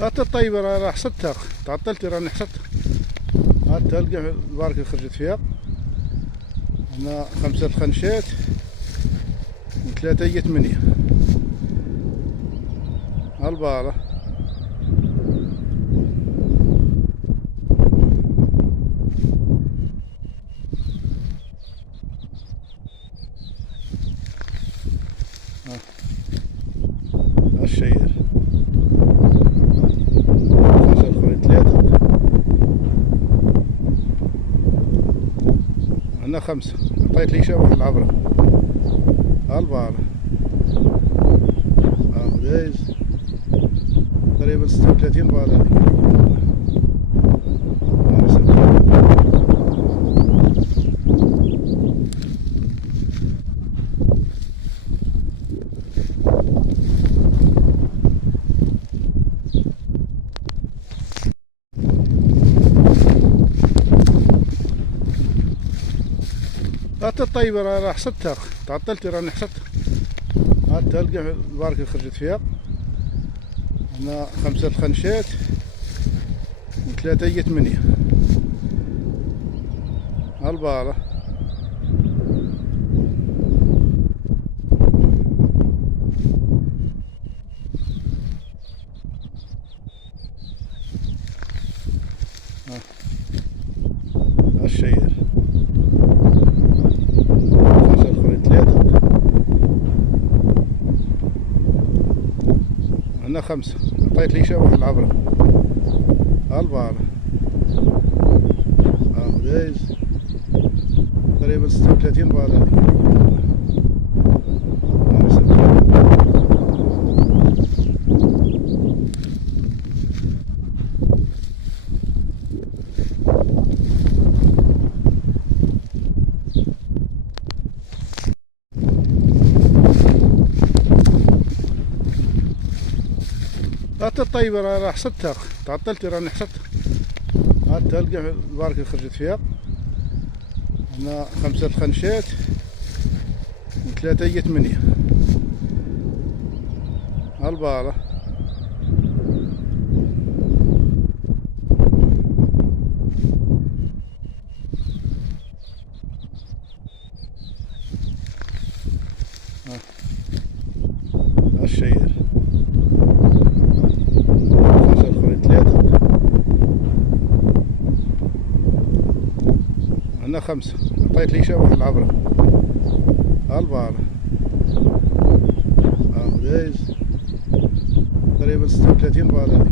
هات الطيب راه حصدتها، تعطلتي راني حصدتها. هات تلقى الباركة خرجت فيها. هنا 5 خنشات و3 هي 8. هالبارة هالشير 5 اخرين 3. هنا 5 عطيت لي شبح العبرة. هالبارة دايز تقريبا 36 بارة. هات الطيبة راه حصدتها، تعطلتي راني حصدتها. هات تلقى الباركة خرجت فيها. هنا 5 خنشات و3 هي 8. هالبارة هالشير 5 اخرين 3. هنا 5 عطيت لي شبح العبرة. هالبارة دايز تقريبا 36 بارة. هات الطيبة راه حصدتها، تعطلتي راني حصدتها. هات تلقى الباركة خرجت فيها. هنا 5 خنشات و3 هي 8. هالبارة هالشير 5 اخرين 3. هنا 5 عطيت لي شبح العبرة. هالبارة دايز تقريبا 36 بارة.